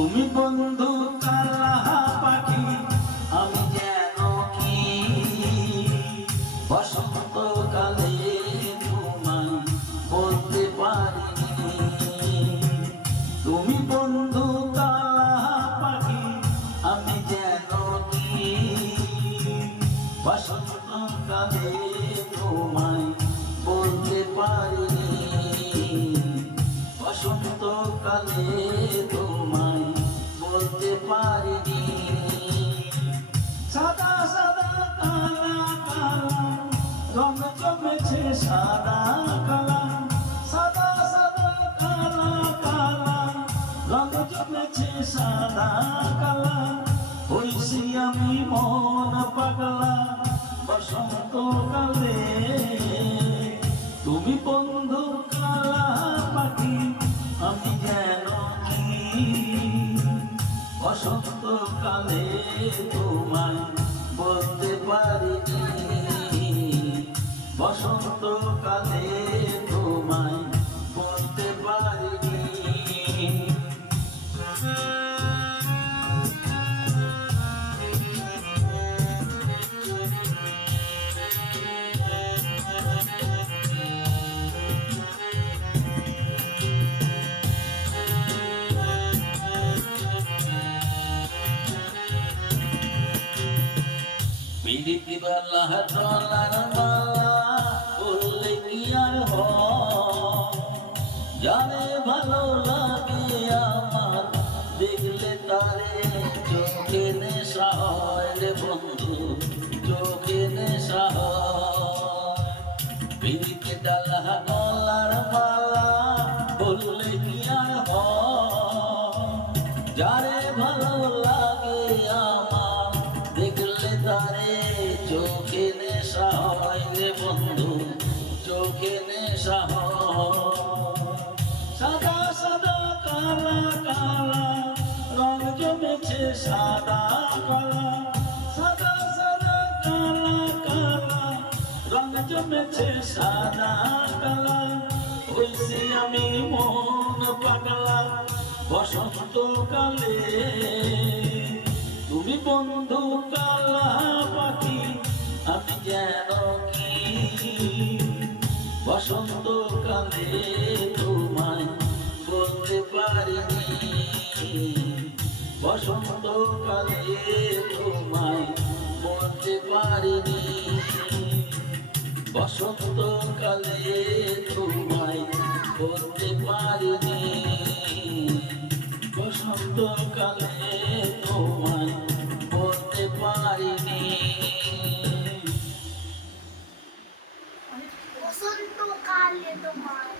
তুমি বন্ধু কালা পাখি, আমি যেন কি বসন্তকালে তোমায় বলতে পারিনি। তুমি বন্ধু কালা পাখি, আমি যেন কি বসন্তকালে তোমায় বলতে পারিনি। বসন্তকালে তোমায় বলতে পারিনি। সাদা সাদা কালা কালা রং জমেছে, সাদা কালা সাদা সাদা কালা কালা রং জমেছে, সাদা কালা হইছি আমি মন পাগলা বসন্তকালে। তুমি বন্ধু কালা পাখি, আমি যেন কি বসন্তকালে তোমায় বলতে পারিনি। বসন্তকালে তোমায় বলতে পারিনি। পিরিতি বালা ডলার মালা বললে কি আর হয়, জানে ভালো লাগে আমার দেখলে তারে চোখে নেশা হয় রে বন্ধু, চোখে নেশা হয়। পিরিতি ডালা ডলার মালা বললে কি আর হয়, যারে ভালো লাগে আমার দেখলে তারে চোখে নেশা হয় রে বন্ধু, চোখে নেশা হয়। সাদা সাদা কালা কালা রং জমেছে, সাদা কালা সাদা সাদা কালা কালা রং জমেছে, সাদা কালা হইছি আমি মন পাগলা বসন্তকালে। তুমি বন্ধু কালা পাখি, আমি যেন কি বসন্তকালে তোমায় বলতে পারিনি। বসন্তকালে তোমায় বলতে পারিনি। বসন্তকালে তোমায় বলতে পারিনি। বসন্তকালে তোমায় বলতে পারিনি। বসন্তকালে তোমায়